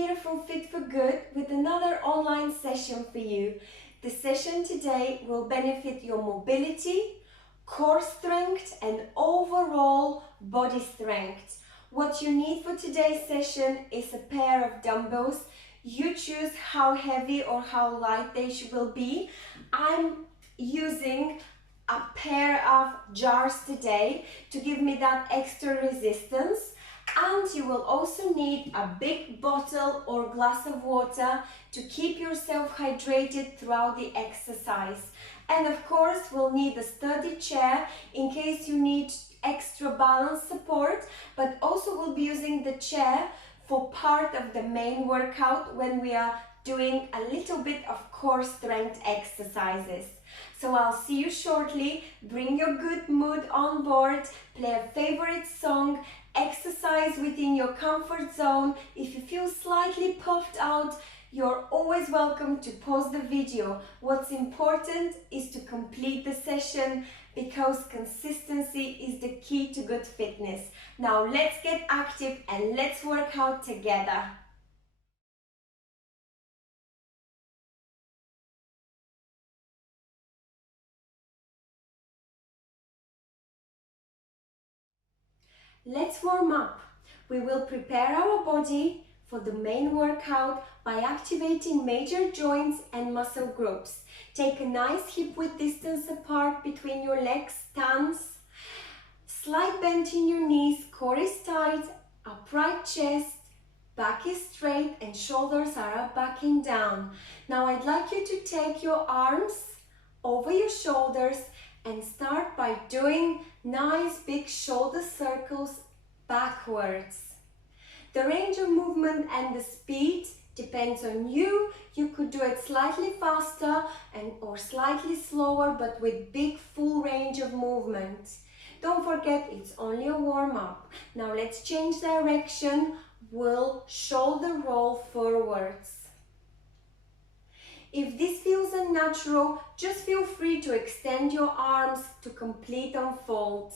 Mira from Fit For Good with another online session for you. The session today will benefit your mobility, core strength and overall body strength. What you need for today's session is a pair of dumbbells. You choose how heavy or how light they will be. I'm using a pair of jars today to give me that extra resistance. And you will also need a big bottle or glass of water to keep yourself hydrated throughout the exercise. And of course, we'll need a sturdy chair in case you need extra balance support, but also we'll be using the chair for part of the main workout when we are doing a little bit of core strength exercises. So I'll see you shortly. Bring your good mood on board, play a favorite song, exercise within your comfort zone. If you feel slightly puffed out, you're always welcome to pause the video. What's important is to complete the session because consistency is the key to good fitness. Now let's get active and let's work out together. Let's warm up. We will prepare our body for the main workout by activating major joints and muscle groups. Take a nice hip width distance apart between your legs, stance. Slight bend in your knees, core is tight, upright chest, back is straight and shoulders are up, backing down. Now I'd like you to take your arms over your shoulders and start by doing nice big shoulder circles backwards. The range of movement and the speed depends on you. You could do it slightly faster or slightly slower, but with big full range of movement. Don't forget, it's only a warm-up. Now let's change direction. We'll shoulder roll forwards. If this feels unnatural, just feel free to extend your arms to complete unfold.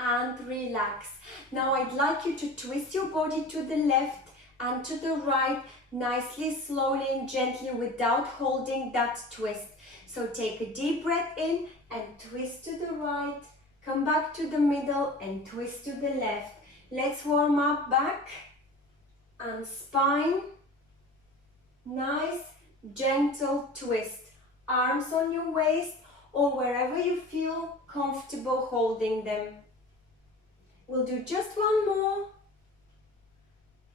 And relax. Now I'd like you to twist your body to the left and to the right, nicely, slowly and gently without holding that twist. So take a deep breath in and twist to the right, come back to the middle and twist to the left. Let's warm up back and spine. Nice, gentle twist. Arms on your waist or wherever you feel comfortable holding them. We'll do just one more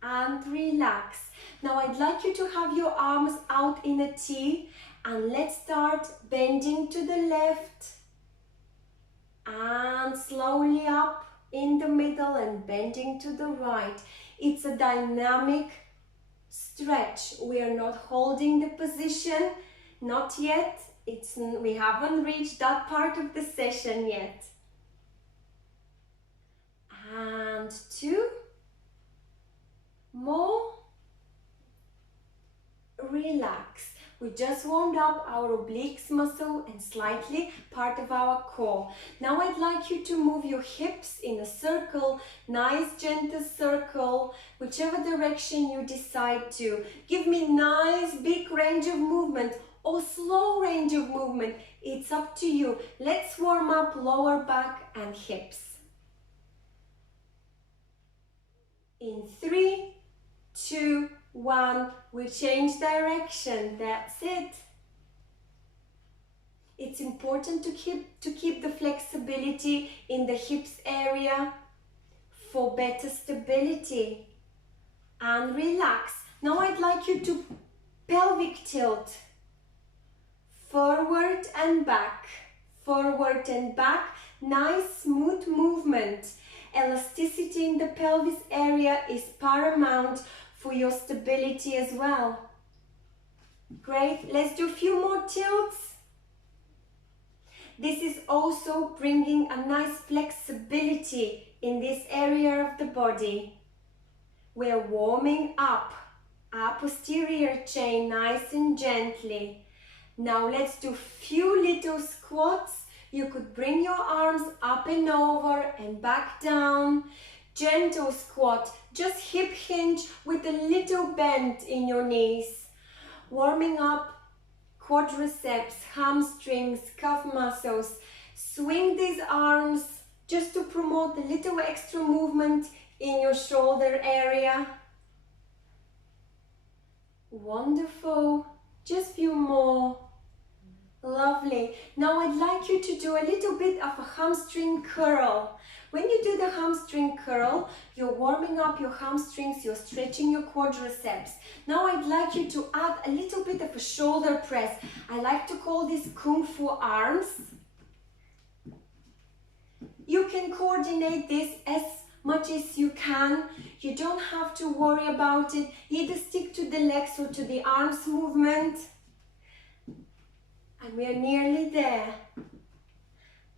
and relax. Now I'd like you to have your arms out in a T and let's start bending to the left and slowly up in the middle and bending to the right. It's a dynamic stretch. We are not holding the position, not yet. We haven't reached that part of the session yet. And two more. Relax. We just warmed up our obliques muscle and slightly part of our core. Now I'd like you to move your hips in a circle, nice gentle circle, whichever direction you decide to. Give me nice big range of movement or slow range of movement. It's up to you. Let's warm up lower back and hips. In 3, 2, 1, we change direction. That's it. It's important to keep the flexibility in the hips area for better stability. And relax. Now I'd like you to pelvic tilt. Forward and back. Forward and back. Nice smooth movement. Elasticity in the pelvis area is paramount for your stability as well. Great, let's do a few more tilts. This is also bringing a nice flexibility in this area of the body. We're warming up our posterior chain nice and gently. Now let's do a few little squats. You could bring your arms up and over and back down. Gentle squat, just hip hinge with a little bend in your knees. Warming up quadriceps, hamstrings, calf muscles. Swing these arms just to promote a little extra movement in your shoulder area. Wonderful. Just few more. Lovely. Now I'd like you to do a little bit of a hamstring curl. When you do the hamstring curl, you're warming up your hamstrings, you're stretching your quadriceps. Now I'd like you to add a little bit of a shoulder press. I like to call this Kung Fu arms. You can coordinate this as much as you can. You don't have to worry about it. Either stick to the legs or to the arms movement. And we're nearly there.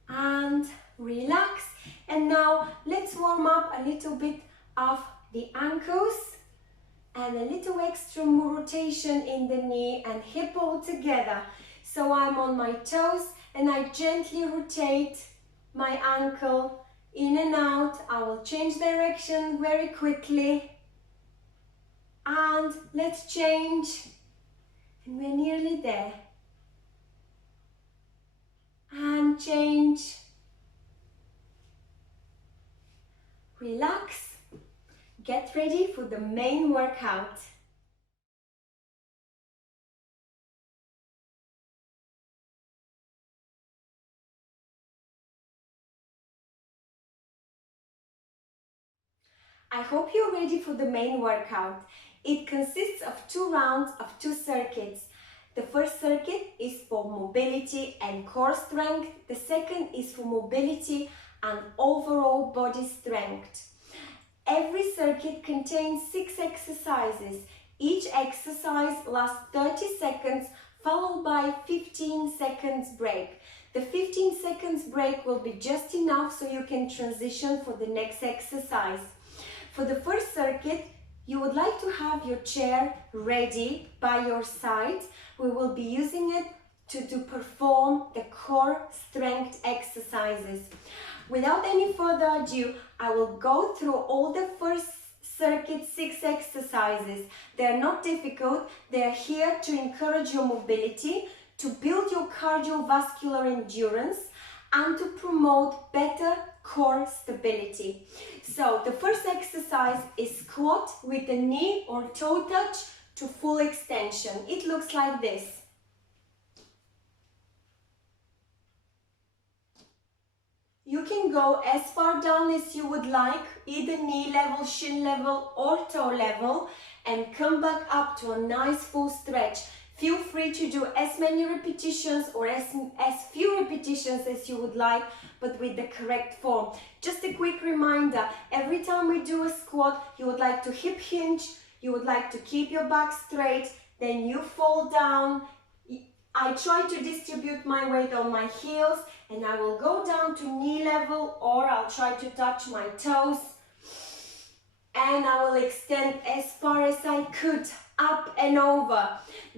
And relax. And now let's warm up a little bit of the ankles and a little extra rotation in the knee and hip all together. So I'm on my toes and I gently rotate my ankle in and out. I will change direction very quickly. And let's change. And we're nearly there. And change. Relax. Get ready for the main workout. I hope you're ready for the main workout. It consists of 2 rounds of 2 circuits. The first circuit is for mobility and core strength. The second is for mobility and overall body strength. Every circuit contains 6 exercises. Each exercise lasts 30 seconds followed by 15 seconds break. The 15 seconds break will be just enough so you can transition for the next exercise. For the first circuit, you would like to have your chair ready by your side. We will be using it to perform the core strength exercises. Without any further ado, I will go through all the first circuit 6 exercises. They are not difficult. They are here to encourage your mobility, to build your cardiovascular endurance, and to promote better core stability. So the first exercise is squat with the knee or toe touch to full extension. It looks like this. You can go as far down as you would like, either knee level, shin level or toe level, and come back up to a nice full stretch. Feel free to do as many repetitions or as few repetitions as you would like, but with the correct form. Just a quick reminder, every time we do a squat, you would like to hip hinge, you would like to keep your back straight, then you fall down. I try to distribute my weight on my heels and I will go down to knee level or I'll try to touch my toes and I will extend as far as I could, up and over.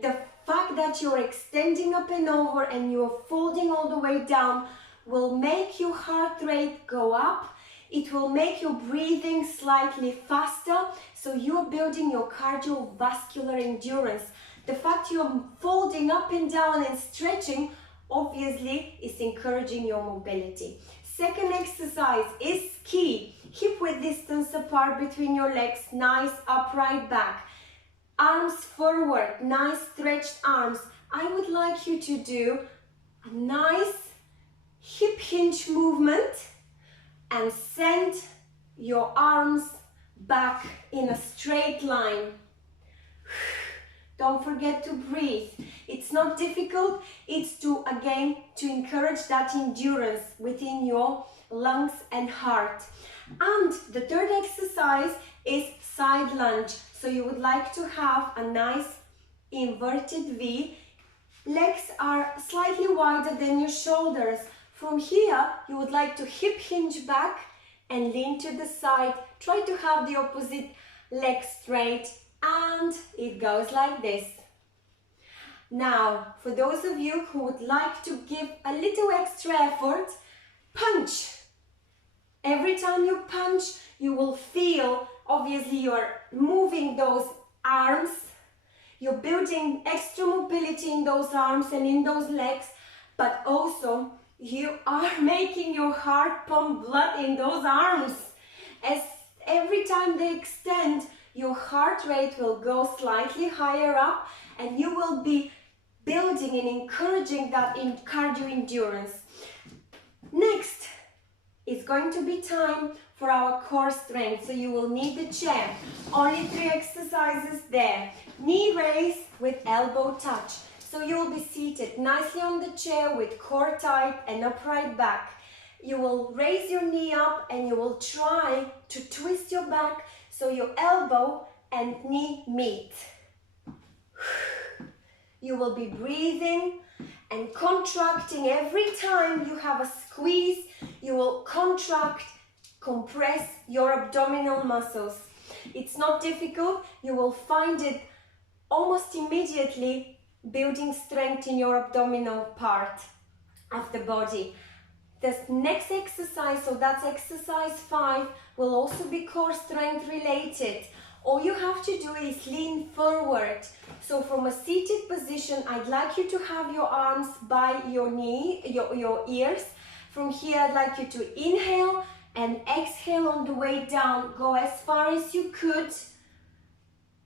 The fact that you're extending up and over and you're folding all the way down will make your heart rate go up. It will make your breathing slightly faster, so you're building your cardiovascular endurance. The fact you're folding up and down and stretching obviously is encouraging your mobility. Second exercise is key. Hip width distance apart between your legs, nice upright back. Arms forward, nice stretched arms. I would like you to do a nice hip hinge movement and send your arms back in a straight line. Don't forget to breathe. It's not difficult. It's to encourage that endurance within your lungs and heart. And the third exercise is side lunge. So you would like to have a nice inverted V. Legs are slightly wider than your shoulders. From here, you would like to hip hinge back and lean to the side. Try to have the opposite leg straight. And it goes like this. Now, for those of you who would like to give a little extra effort, punch. Every time you punch, you will feel, obviously you're moving those arms, you're building extra mobility in those arms and in those legs, but also you are making your heart pump blood in those arms. As every time they extend, your heart rate will go slightly higher up and you will be building and encouraging that in cardio endurance. Next, it's going to be time for our core strength, so you will need the chair. Only 3 exercises there. Knee raise with elbow touch. So you will be seated nicely on the chair with core tight and upright back. You will raise your knee up and you will try to twist your back so your elbow and knee meet. You will be breathing and contracting every time you have a squeeze. You will contract, compress your abdominal muscles. It's not difficult. You will find it almost immediately building strength in your abdominal part of the body. The next exercise, so that's exercise 5, will also be core strength related. All you have to do is lean forward. So from a seated position, I'd like you to have your arms by your knee, your ears. From here, I'd like you to inhale and exhale on the way down. Go as far as you could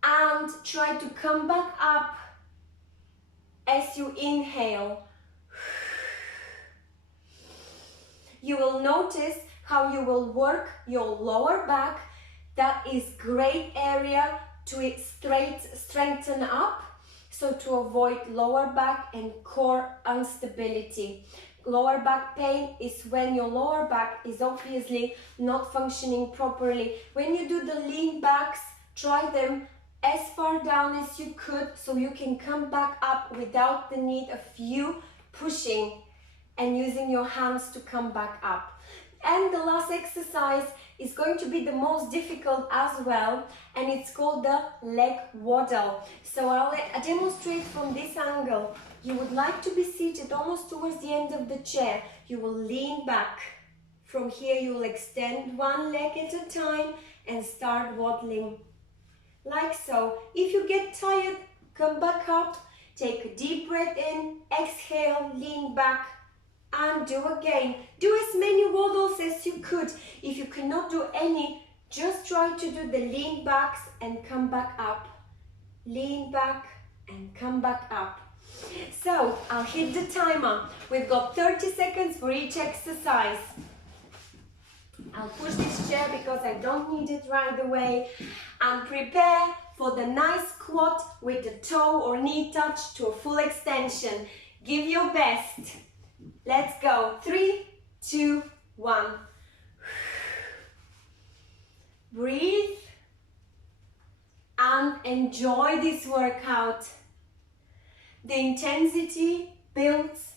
and try to come back up as you inhale. You will notice how you will work your lower back. That is great area to strengthen up, so to avoid lower back and core instability. Lower back pain is when your lower back is obviously not functioning properly. When you do the lean backs, try them as far down as you could so you can come back up without the need of you pushing and using your hands to come back up. And the last exercise is going to be the most difficult as well, and it's called the leg waddle. So I'll demonstrate from this angle. You would like to be seated almost towards the end of the chair. You will lean back. From here you will extend one leg at a time and start waddling like so. If you get tired, come back up, take a deep breath in, exhale, lean back, and do again. Do as many waddles as you could. If you cannot do any, just try to do the lean backs and come back up. Lean back and come back up. So I'll hit the timer. We've got 30 seconds for each exercise. I'll push this chair because I don't need it right away. And prepare for the nice squat with the toe or knee touch to a full extension. Give your best. Let's go. 3, 2, 1. Breathe and enjoy this workout. The intensity builds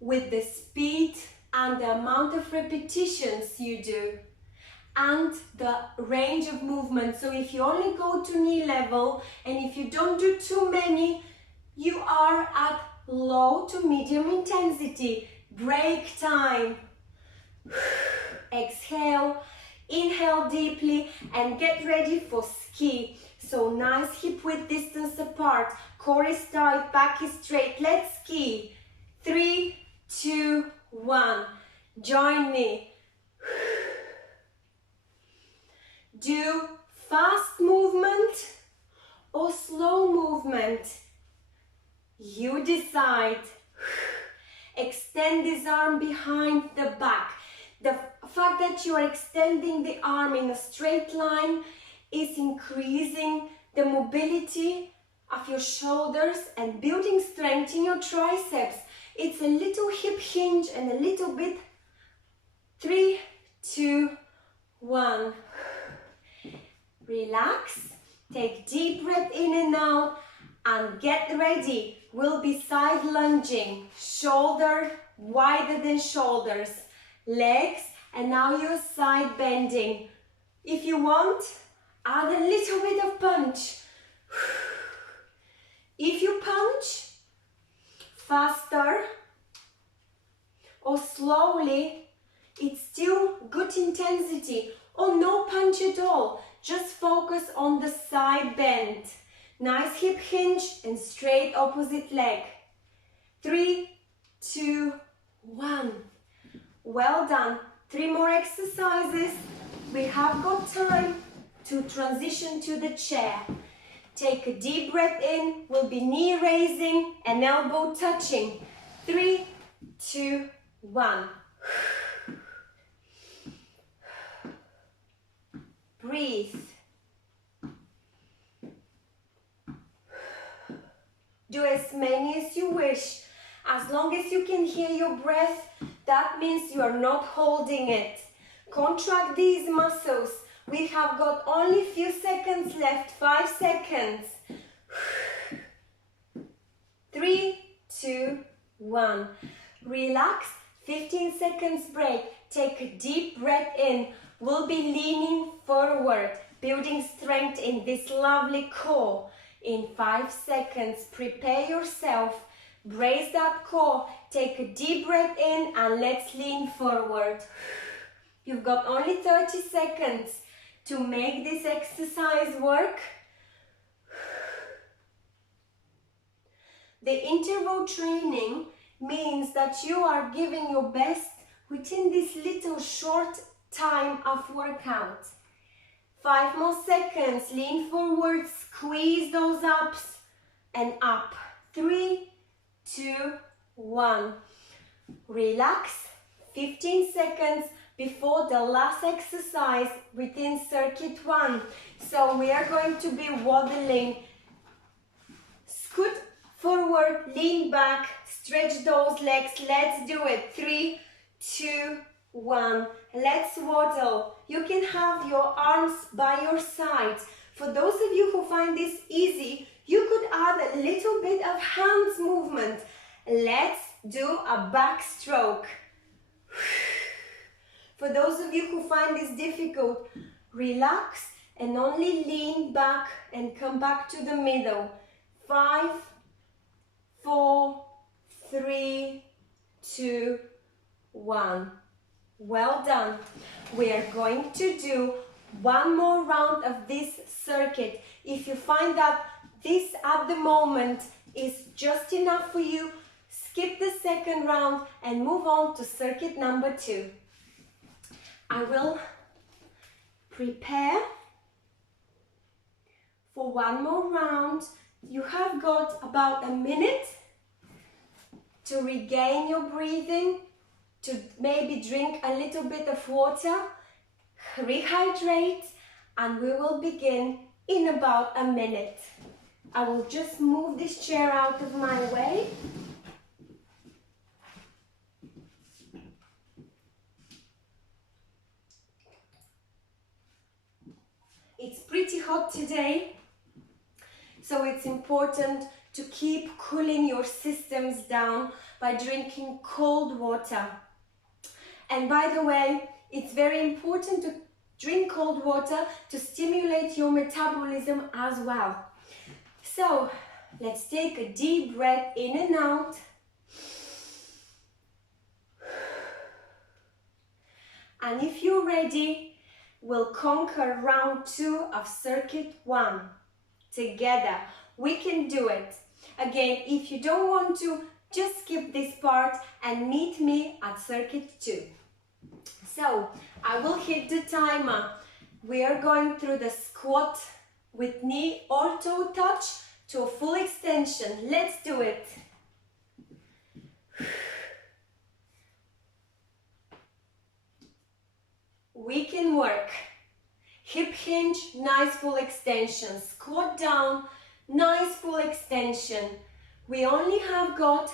with the speed and the amount of repetitions you do and the range of movement. So if you only go to knee level and if you don't do too many, you are at low to medium intensity. Break time. Exhale, inhale deeply and get ready for ski. So nice hip width distance apart. Core is tight, back is straight. Let's ski. 3, 2, 1. Join me. Do fast movement or slow movement. You decide. Extend this arm behind the back. The fact that you are extending the arm in a straight line is increasing the mobility of your shoulders and building strength in your triceps. It's a little hip hinge and a little bit. 3, 2, 1. Relax. Take deep breath in and out and get ready. We'll be side lunging. Shoulder wider than shoulders. Legs, and now you're side bending. If you want, add a little bit of punch. If you punch faster or slowly, It's still good intensity or no punch at all. Just focus on the side bend. Nice hip hinge and straight opposite leg. 3, 2, 1. Well done. 3 more exercises. We have got time to transition to the chair. Take a deep breath in. We'll be knee raising and elbow touching. 3, 2, 1. Breathe. Do as many as you wish. As long as you can hear your breath, that means you are not holding it. Contract these muscles. We have got only a few seconds left. 5 seconds. 3, 2, 1. Relax. 15 seconds break. Take a deep breath in. We'll be leaning forward, building strength in this lovely core. In 5 seconds, prepare yourself. Brace that core. Take a deep breath in and let's lean forward. You've got only 30 seconds to make this exercise work. The interval training means that you are giving your best within this little short time of workout. 5 more seconds. Lean forward, squeeze those abs and up. 3, 2, 1. Relax. 15 seconds before the last exercise within circuit 1. So we are going to be waddling. Scoot forward, lean back, stretch those legs. Let's do it. 3, 2, 1. Let's waddle. You can have your arms by your side. For those of you who find this easy, you could add a little bit of hands movement. Let's do a backstroke. For those of you who find this difficult, relax and only lean back and come back to the middle. 5, 4, 3, 2, 1. Well done. We are going to do one more round of this circuit. If you find that this at the moment is just enough for you, skip the second round and move on to circuit number 2. I will prepare for one more round. You have got about a minute to regain your breathing, to maybe drink a little bit of water, rehydrate, and we will begin in about a minute. I will just move this chair out of my way. It's pretty hot today, so it's important to keep cooling your systems down by drinking cold water. And by the way, it's very important to drink cold water to stimulate your metabolism as well. So let's take a deep breath in and out. And if you're ready, we'll conquer round 2 of circuit 1 together. We can do it. Again, if you don't want to, just skip this part and meet me at circuit 2. So I will hit the timer. We are going through the squat with knee or toe touch to a full extension. Let's do it. We can work. Hip hinge, nice full extension. Squat down, nice full extension. We only have got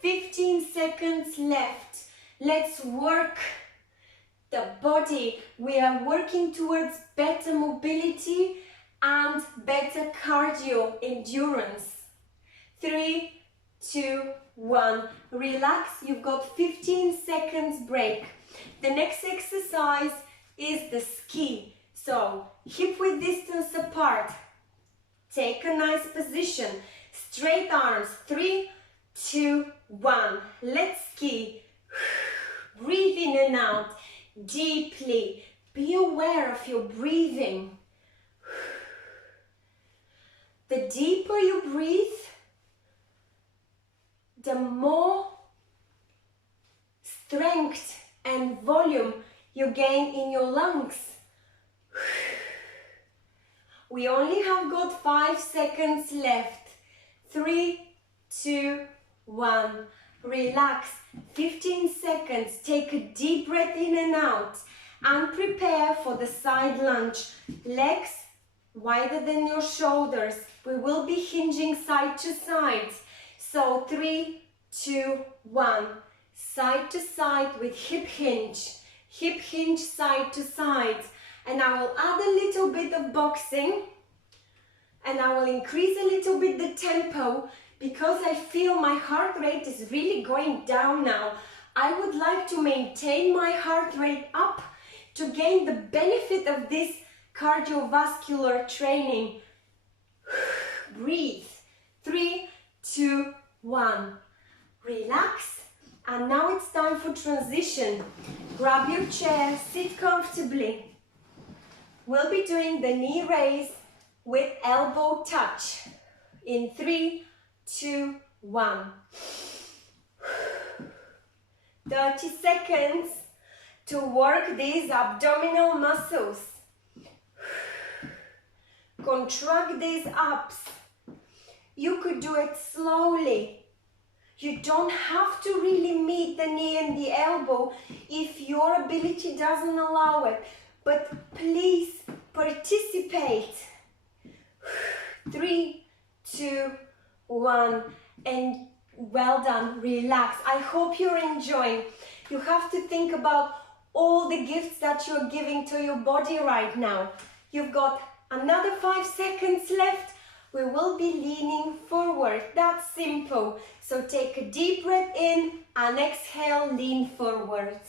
15 seconds left. Let's work the body. We are working towards better mobility and better cardio endurance. 3, 2, 1. Relax. You've got 15 seconds break. The next exercise is the ski. So hip width distance apart. Take a nice position. Straight arms. 3, 2, 1. Let's ski. Breathe in and out. deeply. Be aware of your breathing. The deeper you breathe, the more strength and volume you gain in your lungs. We only have got 5 seconds left. 3, 2, 1. Relax. 15 seconds. Take a deep breath in and out. And prepare for the side lunge. Legs wider than your shoulders. We will be hinging side to side. So 3, 2, 1. Side to side with hip hinge. Hip hinge side to side. And I will add a little bit of boxing. And I will increase a little bit the tempo because I feel my heart rate is really going down now. I would like to maintain my heart rate up to gain the benefit of this cardiovascular training. Breathe. 3, 2, 1. Relax. And now it's time for transition. Grab your chair, sit comfortably. We'll be doing the knee raise with elbow touch. In 3, 2, 1. 30 seconds to work these abdominal muscles. Contract these abs. You could do it slowly. You don't have to really meet the knee and the elbow if your ability doesn't allow it. But please participate. 3, 2, 1. And well done. Relax. I hope you're enjoying. You have to think about all the gifts that you're giving to your body right now. You've got another 5 seconds left. We will be leaning forward. That's simple. So take a deep breath in and exhale, lean forward.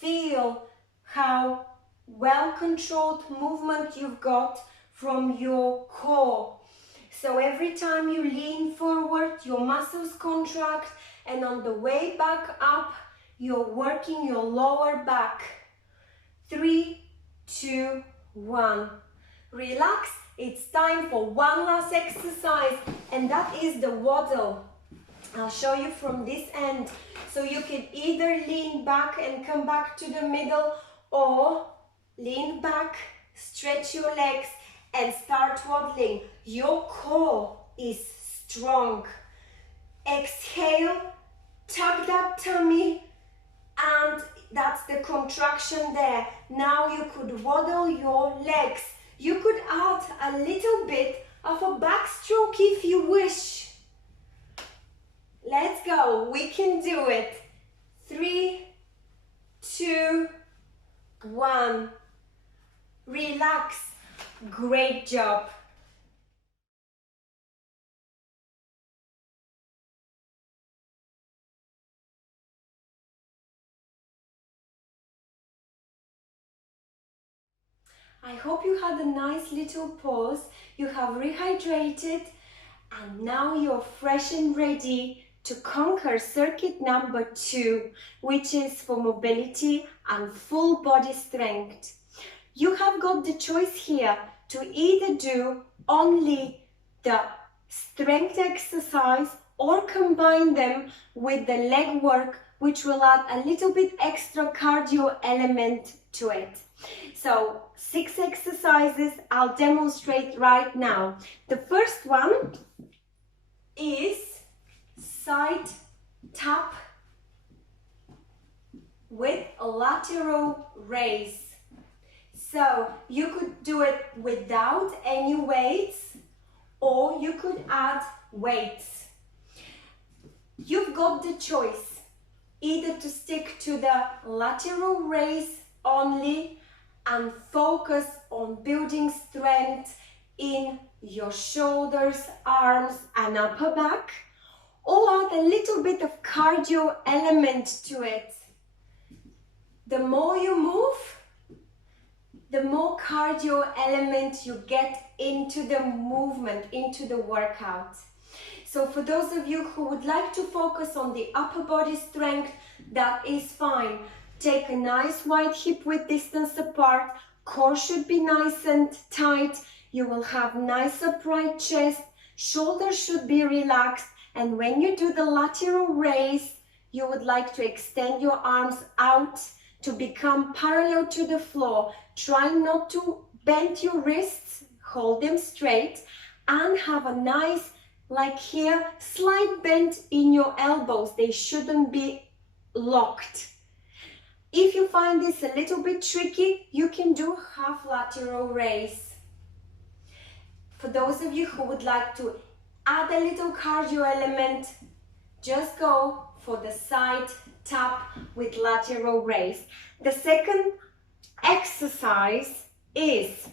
Feel how well-controlled movement you've got from your core. So every time you lean forward, your muscles contract, and on the way back up, you're working your lower back. 3, 2, 1. Relax. It's time for one last exercise, and that is the waddle. I'll show you from this end. So you can either lean back and come back to the middle, or lean back, stretch your legs, and start waddling. Your core is strong. Exhale, tug that tummy, and that's the contraction there. Now you could waddle your legs. You could add a little bit of a backstroke if you wish. Let's go, we can do it. 3, 2, 1. Relax. Great job. I hope you had a nice little pause. You have rehydrated, and now you're fresh and ready to conquer circuit number 2, which is for mobility and full body strength. You have got the choice here to either do only the strength exercise or combine them with the leg work, which will add a little bit extra cardio element to it. So 6 exercises I'll demonstrate right now. The first one is side tap with a lateral raise. So you could do it without any weights, or you could add weights. You've got the choice either to stick to the lateral raise only and focus on building strength in your shoulders, arms and upper back, or add a little bit of cardio element to it. The more you move, the more cardio element you get into the movement, into the workout. So for those of you who would like to focus on the upper body strength, that is fine. Take a nice wide hip width distance apart. Core should be nice and tight. You will have nice upright chest. Shoulders should be relaxed. And when you do the lateral raise, you would like to extend your arms out to become parallel to the floor. Try not to bend your wrists, hold them straight, and have a nice, like here, slight bend in your elbows. They shouldn't be locked. If you find this a little bit tricky, you can do half lateral raise. For those of you who would like to add a little cardio element, just go for the side tap with lateral raise. The second exercise is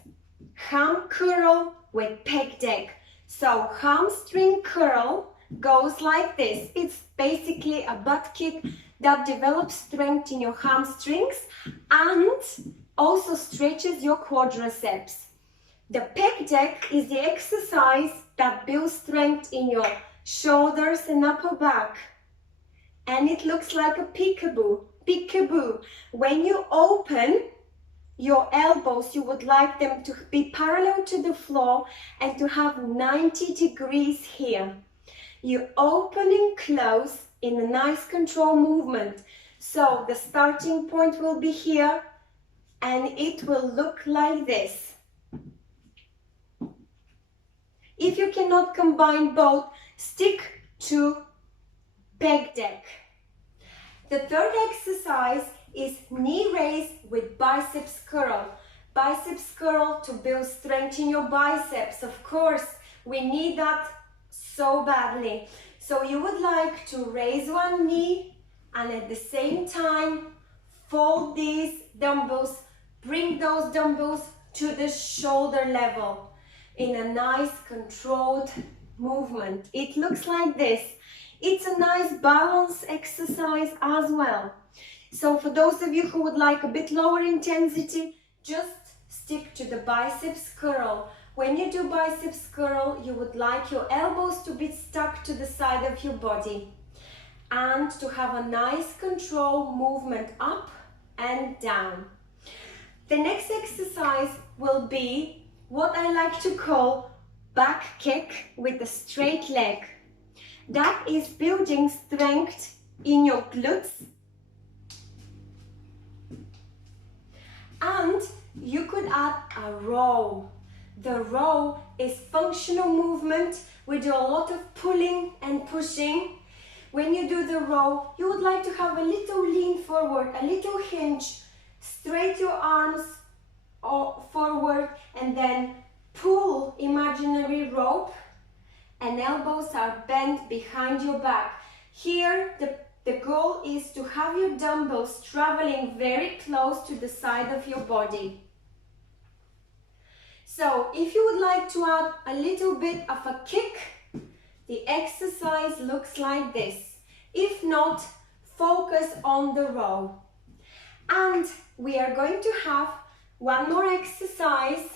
ham curl with pec deck. So hamstring curl goes like this. It's basically a butt kick that develops strength in your hamstrings and also stretches your quadriceps. The pec deck is the exercise that builds strength in your shoulders and upper back. And it looks like a peekaboo. Peekaboo. When you open your elbows, you would like them to be parallel to the floor and to have 90 degrees here. You open and close in a nice control movement. So the starting point will be here and it will look like this. If you cannot combine both, stick to pec deck. The third exercise is knee raise with biceps curl. Biceps curl to build strength in your biceps. Of course, we need that so badly. So you would like to raise one knee and at the same time fold these dumbbells, bring those dumbbells to the shoulder level in a nice controlled movement. It looks like this. It's a nice balance exercise as well. So for those of you who would like a bit lower intensity, just stick to the biceps curl. When you do biceps curl, you would like your elbows to be stuck to the side of your body and to have a nice control movement up and down. The next exercise will be what I like to call back kick with a straight leg. That is building strength in your glutes. And you could add a row. The row is functional movement. We do a lot of pulling and pushing. When you do the row, you would like to have a little lean forward, a little hinge. Straight your arms forward and then pull imaginary rope and elbows are bent behind your back. Here, the goal is to have your dumbbells traveling very close to the side of your body. So, if you would like to add a little bit of a kick, the exercise looks like this. If not, focus on the row. And we are going to have one more exercise,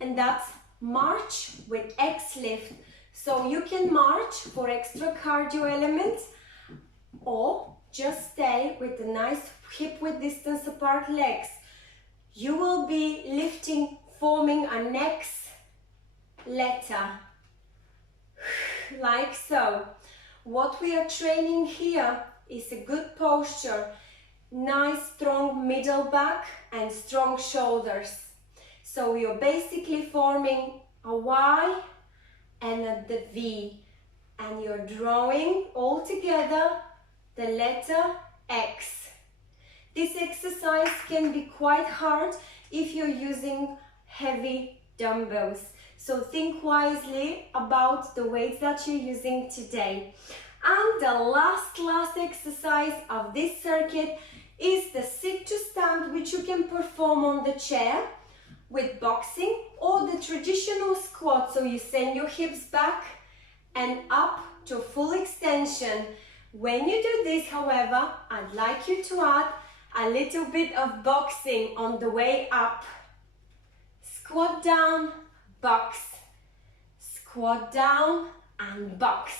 and that's march with X lift. So you can march for extra cardio elements or just stay with the nice hip width distance apart legs. You will be lifting, forming an X letter, like so. What we are training here is a good posture, nice strong middle back and strong shoulders. So you're basically forming a Y and the V, and you're drawing all together the letter X. This exercise can be quite hard if you're using heavy dumbbells. So think wisely about the weights that you're using today. And the last exercise of this circuit is the sit to stand, which you can perform on the chair with boxing or the traditional squat. So you send your hips back and up to full extension. When you do this, however, I'd like you to add A little bit of boxing on the way up. Squat down, box. Squat down and box.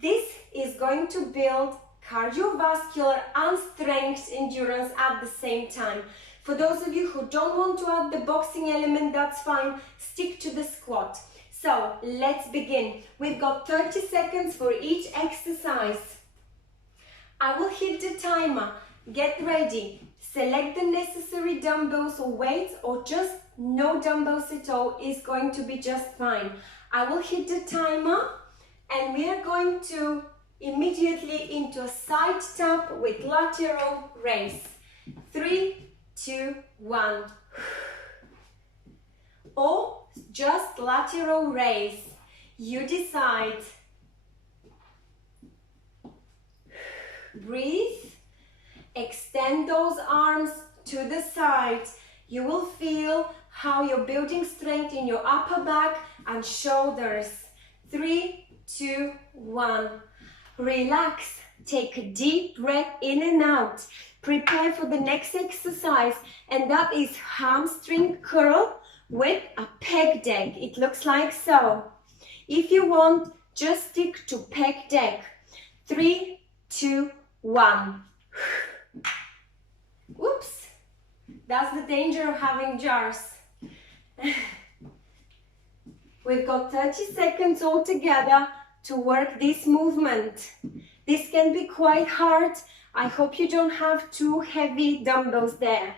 This is going to build cardiovascular and strength endurance at the same time. For those of you who don't want to add the boxing element, that's fine. Stick to the squat. So let's begin. We've got 30 seconds for each exercise. I will hit the timer. Get ready. Select the necessary dumbbells or weights, or just no dumbbells at all is going to be just fine. I will hit the timer and we are going to immediately into a side tap with lateral raise. 3, 2, 1. Or just lateral raise. You decide. Breathe. Extend those arms to the side. You will feel how you're building strength in your upper back and shoulders. 3, 2, 1. Relax. Take a deep breath in and out. Prepare for the next exercise, and that is hamstring curl with a pec deck. It looks like so. If you want, just stick to pec deck. 3, 2, 1. Whoops. That's the danger of having jars. We've got 30 seconds altogether to work this movement. This can be quite hard. I hope you don't have too heavy dumbbells there.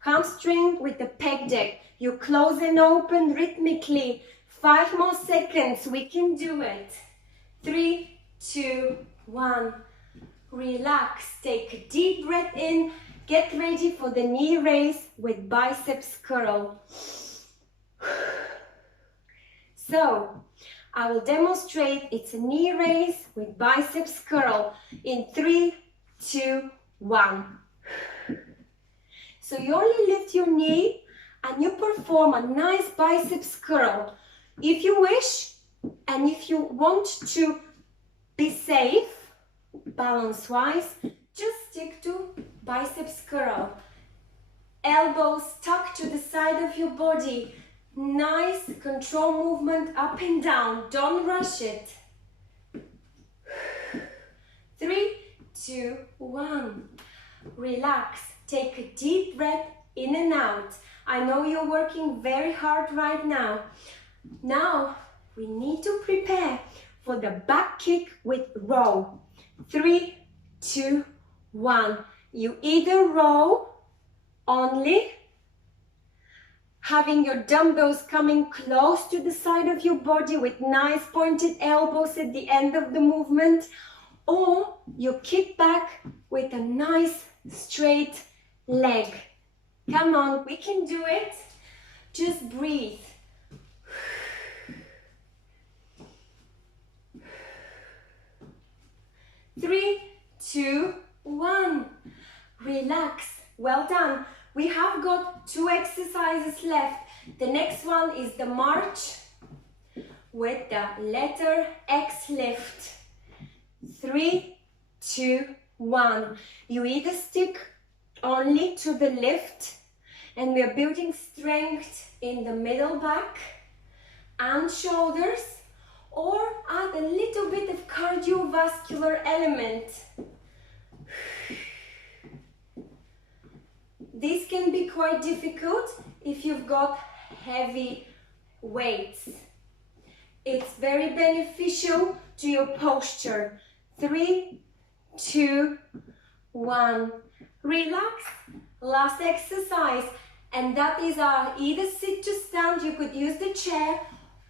Hamstring with the pec deck. You close and open rhythmically. 5 more seconds. We can do it. 3, 2, 1. Relax. Take a deep breath in. Get ready for the knee raise with biceps curl. So, I will demonstrate it's a knee raise with biceps curl in 3, 2, 1. So you only lift your knee and you perform a nice biceps curl. If you wish, and if you want to be safe, balance-wise, just stick to biceps curl. Elbows tucked to the side of your body. Nice control movement up and down. Don't rush it. 3, 2, 1. Relax. Take a deep breath in and out. I know you're working very hard right now. Now we need to prepare for the back kick with row. 3, 2, 1. You either row only, having your dumbbells coming close to the side of your body with nice pointed elbows at the end of the movement, or you kick back with a nice straight leg. Come on, we can do it. Just breathe. Three, 2, 1. Relax. Well done. We have got 2 exercises left. The next one is the march with the letter X lift. 3, 2, 1. You either stick only to the lift, and we are building strength in the middle back and shoulders, or add a little bit of cardiovascular element. This can be quite difficult if you've got heavy weights. It's very beneficial to your posture. 3, 2, 1. Relax. Last exercise, and that is our either sit to stand. You could use the chair,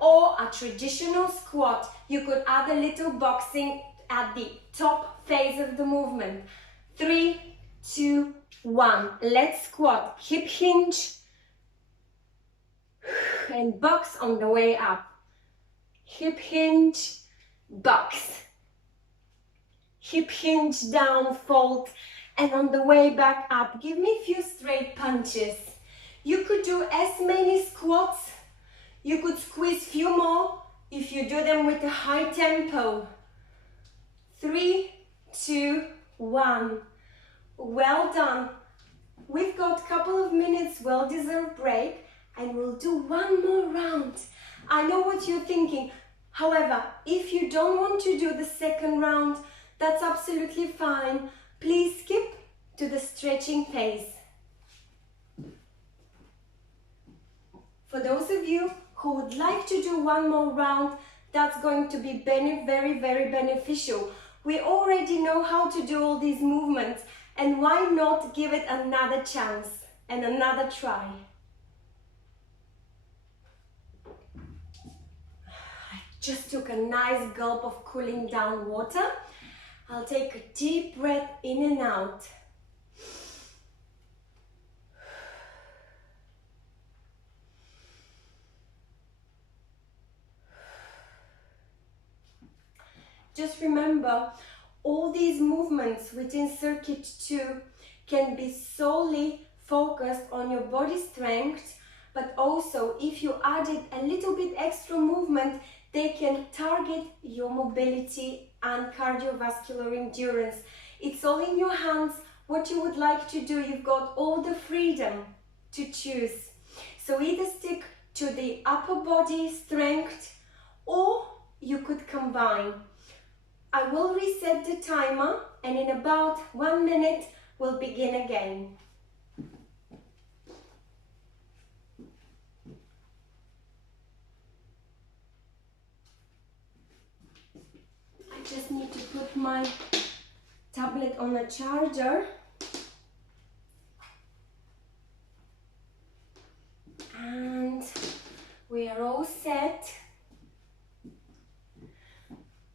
or a traditional squat. You could add a little boxing at the top phase of the movement. 3, 2, 1. Let's squat. Hip hinge and box on the way up. Hip hinge, box. Hip hinge down, fold, and on the way back up, give me a few straight punches. You could do as many squats. You could squeeze few more if you do them with a high tempo. 3, 2, 1. Well done. We've got a couple of minutes, well-deserved break, and we'll do one more round. I know what you're thinking. However, if you don't want to do the second round, that's absolutely fine. Please skip to the stretching phase. For those of you who would like to do one more round, that's going to be very, very beneficial. We already know how to do all these movements, and why not give it another chance and another try? I just took a nice gulp of cooling down water. I'll take a deep breath in and out. Just remember, all these movements within Circuit 2 can be solely focused on your body strength, but also if you added a little bit extra movement, they can target your mobility and cardiovascular endurance. It's all in your hands what you would like to do. You've got all the freedom to choose. So either stick to the upper body strength, or you could combine. I will reset the timer, and in about 1 minute we'll begin again. I just need to put my tablet on a charger. And we are all set.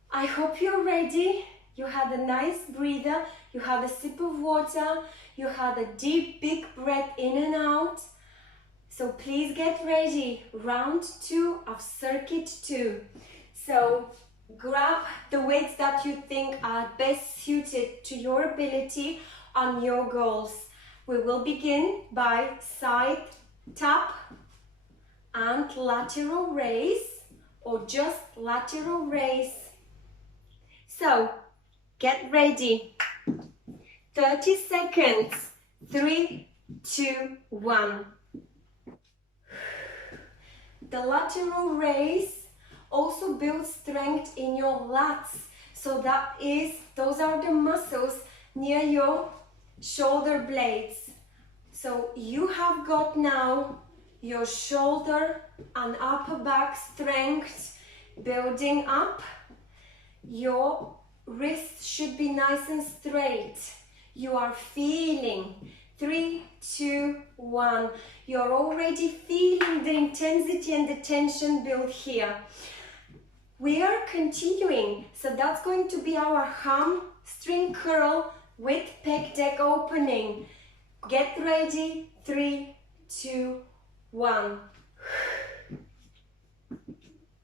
I hope you're ready. You had a nice breather, you had a sip of water, you had a deep, big breath in and out. So please get ready. Round 2 of Circuit 2. So grab the weights that you think are best suited to your ability and your goals. We will begin by side tap and lateral raise, or just lateral raise. So, get ready. 30 seconds. 3, 2, 1. The lateral raise also builds strength in your lats. So those are the muscles near your shoulder blades. So you have got now your shoulder and upper back strength building up. Your wrists should be nice and straight. You are feeling. 3, 2, 1. You're already feeling the intensity and the tension build here. We are continuing. So that's going to be our hamstring curl with pec deck opening. Get ready. 3, 2, 1.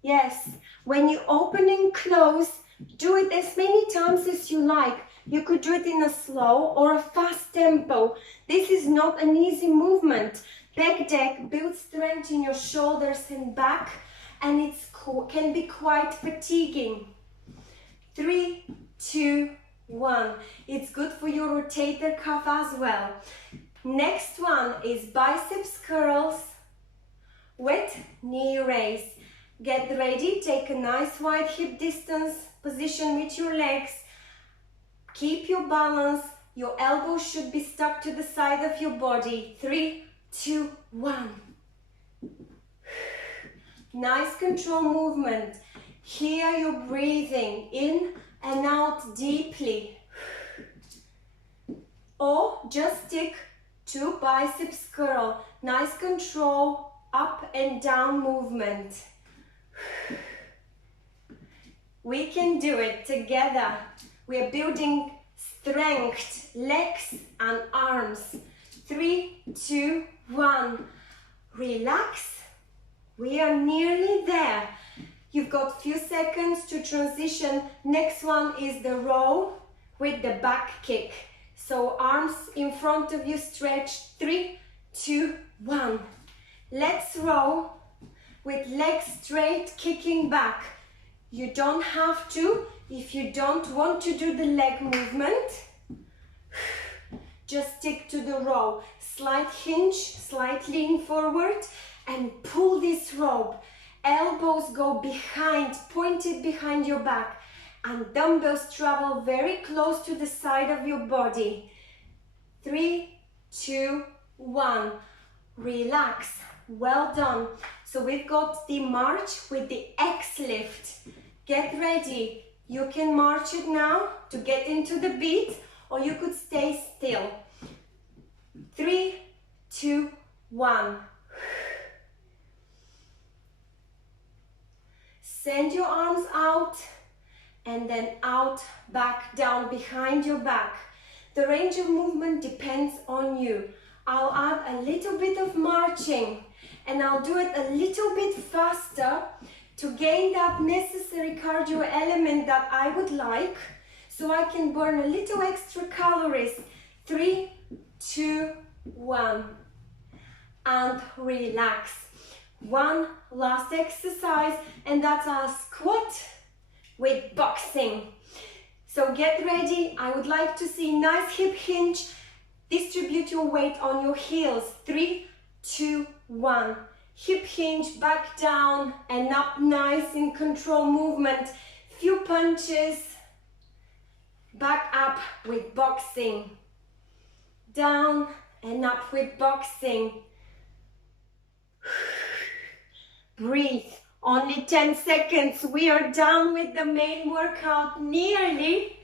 Yes, when you open and close, do it as many times as you like. You could do it in a slow or a fast tempo. This is not an easy movement. Pec deck builds strength in your shoulders and back, and it can be quite fatiguing. 3, 2, 1. It's good for your rotator cuff as well. Next one is biceps curls with knee raise. Get ready, take a nice wide hip distance position with your legs. Keep your balance. Your elbows should be stuck to the side of your body. 3, 2, 1. Nice control movement. Here you're breathing in and out deeply. Or just stick to biceps curl. Nice control, up and down movement. We can do it together. We are building strength, legs and arms. 3, 2, 1. Relax. We are nearly there. You've got a few seconds to transition. Next one is the row with the back kick. So arms in front of you stretched. 3, 2, 1. Let's row with legs straight, kicking back. You don't have to if you don't want to do the leg movement. Just stick to the row. Slight hinge, slight lean forward, and pull this rope. Elbows go behind, pointed behind your back, and dumbbells travel very close to the side of your body. 3, 2, 1. Relax. Well done. So we've got the march with the X lift. Get ready. You can march it now to get into the beat, or you could stay still. 3, 2, 1. Send your arms out and then out, back, down, behind your back. The range of movement depends on you. I'll add a little bit of marching and I'll do it a little bit faster to gain that necessary cardio element that I would like, so I can burn a little extra calories. 3, 2, 1. And relax. One last exercise, and that's our squat with boxing. So get ready. I would like to see nice hip hinge. Distribute your weight on your heels. 3, 2, 1. Hip hinge, back down and up, nice in control movement. Few punches. Back up with boxing. Down and up with boxing. Breathe. Only 10 seconds. We are done with the main workout nearly.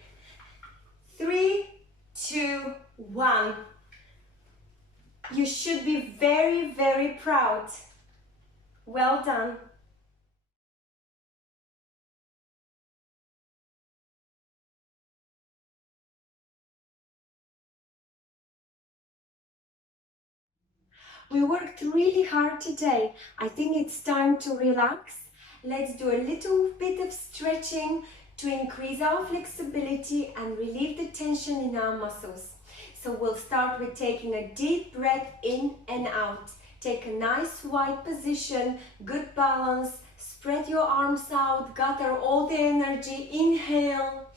3, 2, 1. You should be very, very proud. Well done. We worked really hard today. I think it's time to relax. Let's do a little bit of stretching to increase our flexibility and relieve the tension in our muscles. So we'll start with taking a deep breath in and out. Take a nice wide position, good balance. Spread your arms out, gather all the energy. Inhale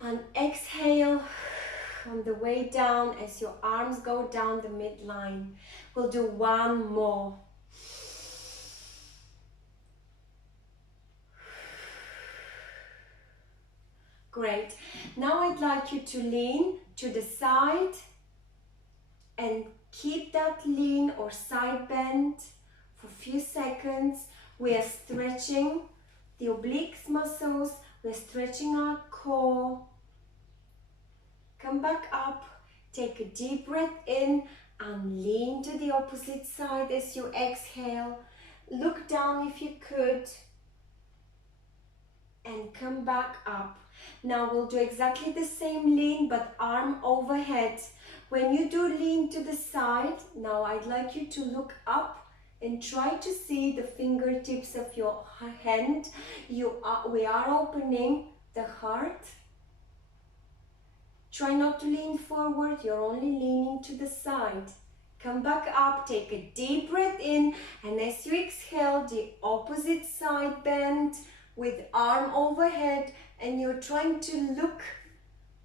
and exhale. On the way down, as your arms go down the midline. We'll do one more. Great. Now I'd like you to lean to the side and keep that lean or side bend for a few seconds. We are stretching the obliques muscles. We're stretching our core. Come back up, take a deep breath in and lean to the opposite side as you exhale. Look down if you could and come back up. Now we'll do exactly the same lean but arm overhead. When you do lean to the side, now I'd like you to look up and try to see the fingertips of your hand. We are opening the heart. Try not to lean forward, you're only leaning to the side. Come back up, take a deep breath in, and as you exhale, the opposite side bend with arm overhead, and you're trying to look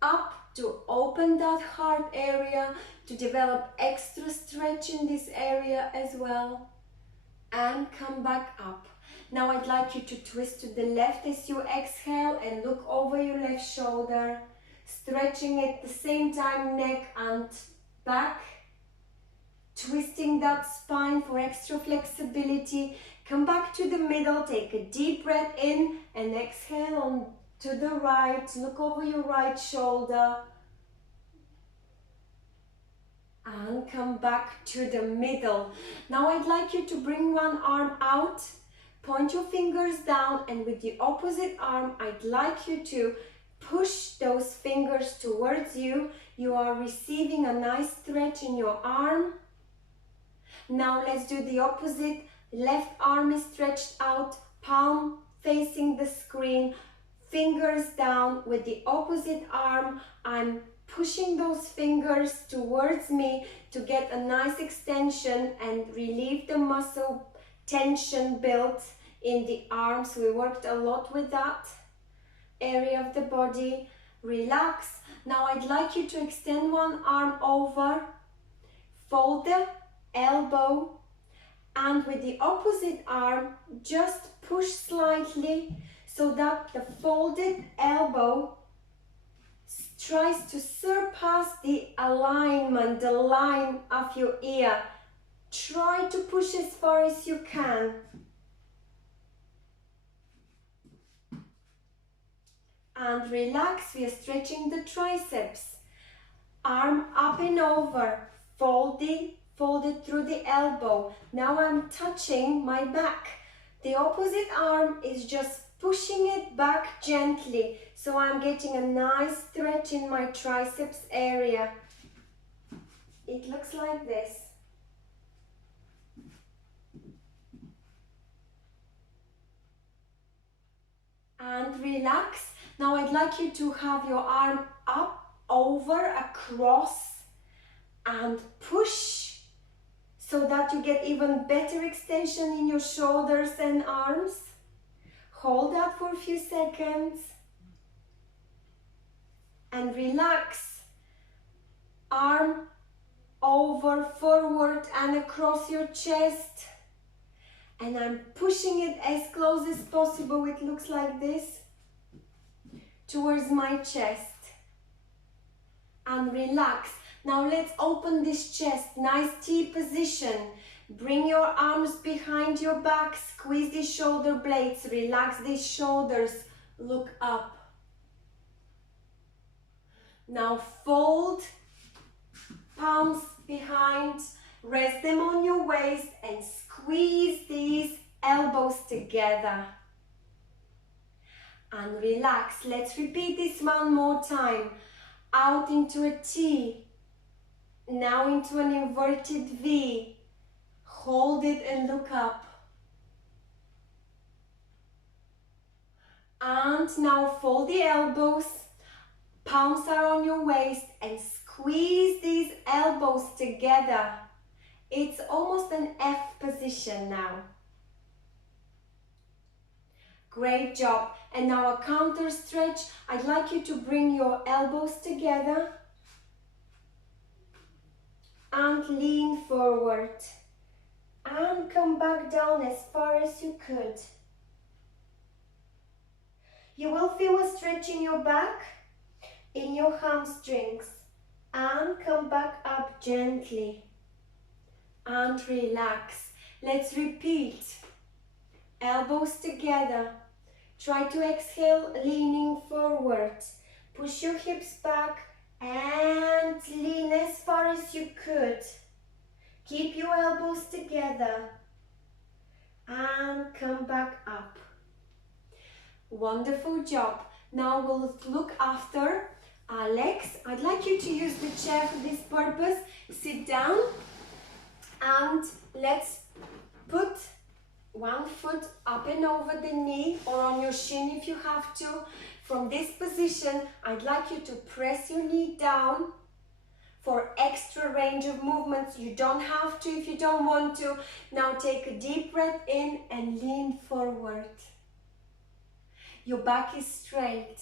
up to open that heart area, to develop extra stretch in this area as well. And come back up. Now I'd like you to twist to the left as you exhale and look over your left shoulder. Stretching at the same time neck and back, twisting that spine for extra flexibility. Come back to the middle, take a deep breath in and exhale on to the right. Look over your right shoulder and come back to the middle. Now I'd like you to bring one arm out, point your fingers down, and with the opposite arm I'd like you to push those fingers towards you. You are receiving a nice stretch in your arm. Now let's do the opposite. Left arm is stretched out, palm facing the screen, fingers down. With the opposite arm, I'm pushing those fingers towards me to get a nice extension and relieve the muscle tension built in the arms. We worked a lot with that area of the body. Relax. Now I'd like you to extend one arm over, fold the elbow, and with the opposite arm, just push slightly so that the folded elbow tries to surpass the alignment, the line of your ear. Try to push as far as you can. And relax, we are stretching the triceps. Arm up and over, folded through the elbow. Now I'm touching my back. The opposite arm is just pushing it back gently. So I'm getting a nice stretch in my triceps area. It looks like this. And relax. Now I'd like you to have your arm up, over, across, and push so that you get even better extension in your shoulders and arms. Hold that for a few seconds. And relax. Arm over, forward, and across your chest. And I'm pushing it as close as possible, it looks like this, towards my chest. And relax. Now let's open this chest, nice T position. Bring your arms behind your back, squeeze the shoulder blades, relax these shoulders, look up. Now fold, palms behind, rest them on your waist and squeeze these elbows together. And relax. Let's repeat this one more time. Out into a T. Now into an inverted V. Hold it and look up. And now fold the elbows. Palms are on your waist and squeeze these elbows together. It's almost an F position now. Great job. And now a counter stretch. I'd like you to bring your elbows together and lean forward and come back down as far as you could. You will feel a stretch in your back, in your hamstrings, and come back up gently and relax. Let's repeat. Elbows together. Try to exhale, leaning forward. Push your hips back and lean as far as you could. Keep your elbows together and come back up. Wonderful job. Now we'll look after our legs. I'd like you to use the chair for this purpose. Sit down and let's put one foot up and over the knee or on your shin if you have to. From this position, I'd like you to press your knee down for extra range of movements. You don't have to if you don't want to. Now take a deep breath in and lean forward. Your back is straight.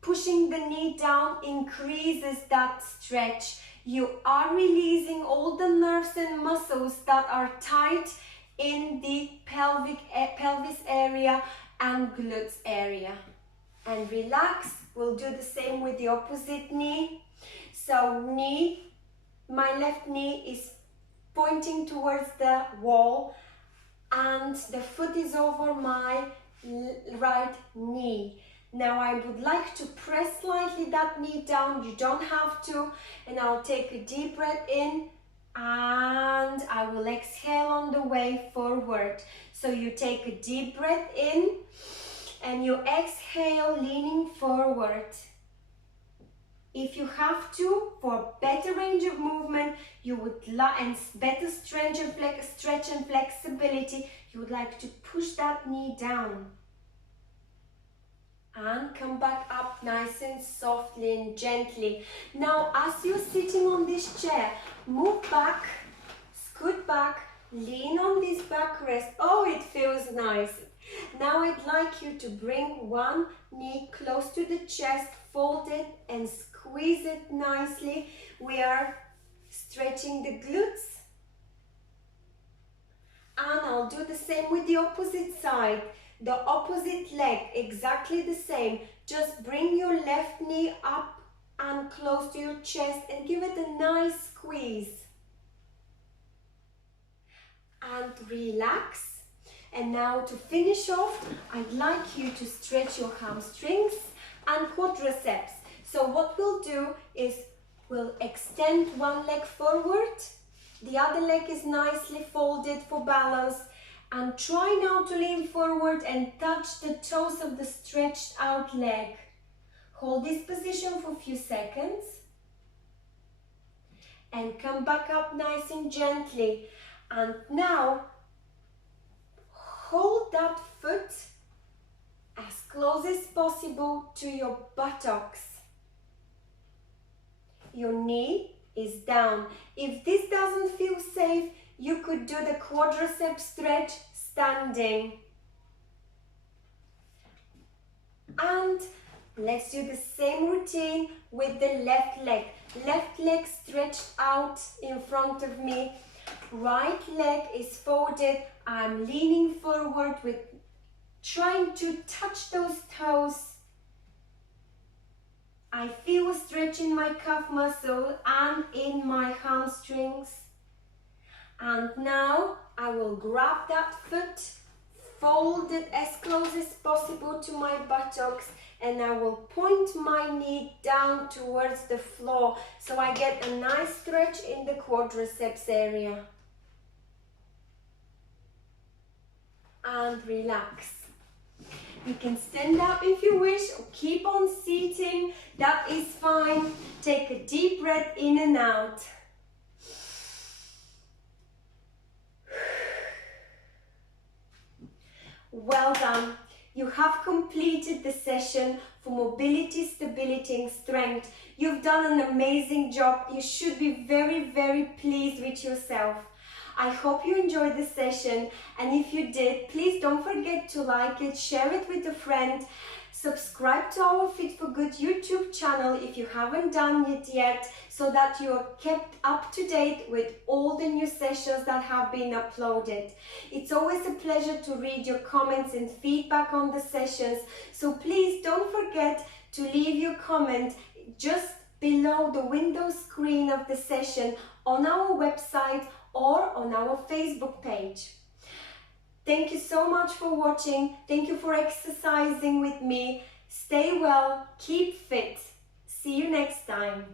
Pushing the knee down increases that stretch. You are releasing all the nerves and muscles that are tight in the pelvis area and glutes area. And relax. We'll do the same with the opposite knee. So knee, my left knee is pointing towards the wall and the foot is over my right knee. Now I would like to press slightly that knee down. You don't have to. And I'll take a deep breath in and I will exhale on the way forward. So you take a deep breath in and you exhale, leaning forward. If you have to, for better range of movement, you would and better stretch and flexibility, you would like to push that knee down. And come back up nice and softly and gently. Now, as you're sitting on this chair, move back, scoot back, Lean on this backrest. Oh, it feels nice. Now I'd like you to bring one knee close to the chest, fold it and squeeze it nicely. We are stretching the glutes. And I'll do the same with the opposite side. The opposite leg, exactly the same. Just bring your left knee up and close to your chest and give it a nice squeeze. And relax. And now to finish off, I'd like you to stretch your hamstrings and quadriceps. So what we'll do is we'll extend one leg forward. The other leg is nicely folded for balance. And try now to lean forward and touch the toes of the stretched out leg. Hold this position for a few seconds. And come back up nice and gently. And now, hold that foot as close as possible to your buttocks. Your knee is down. If this doesn't feel safe, you could do the quadricep stretch standing. And let's do the same routine with the left leg. Left leg stretched out in front of me. Right leg is folded. I'm leaning forward with trying to touch those toes. I feel a stretch in my calf muscle and in my hamstrings. And now I will grab that foot, fold it as close as possible to my buttocks, and I will point my knee down towards the floor so I get a nice stretch in the quadriceps area. And relax. You can stand up if you wish or keep on seating, that is fine. Take a deep breath in and out. Well done. You have completed the session for mobility, stability and strength. You've done an amazing job. You should be very, very pleased with yourself. I hope you enjoyed the session, and if you did, please don't forget to like it, share it with a friend, subscribe to our Fit for Good YouTube channel if you haven't done it yet, so that you are kept up to date with all the new sessions that have been uploaded. It's always a pleasure to read your comments and feedback on the sessions, so please don't forget to leave your comment just below the window screen of the session on our website or on our Facebook page. Thank you so much for watching. Thank you for exercising with me. Stay well, keep fit. See you next time.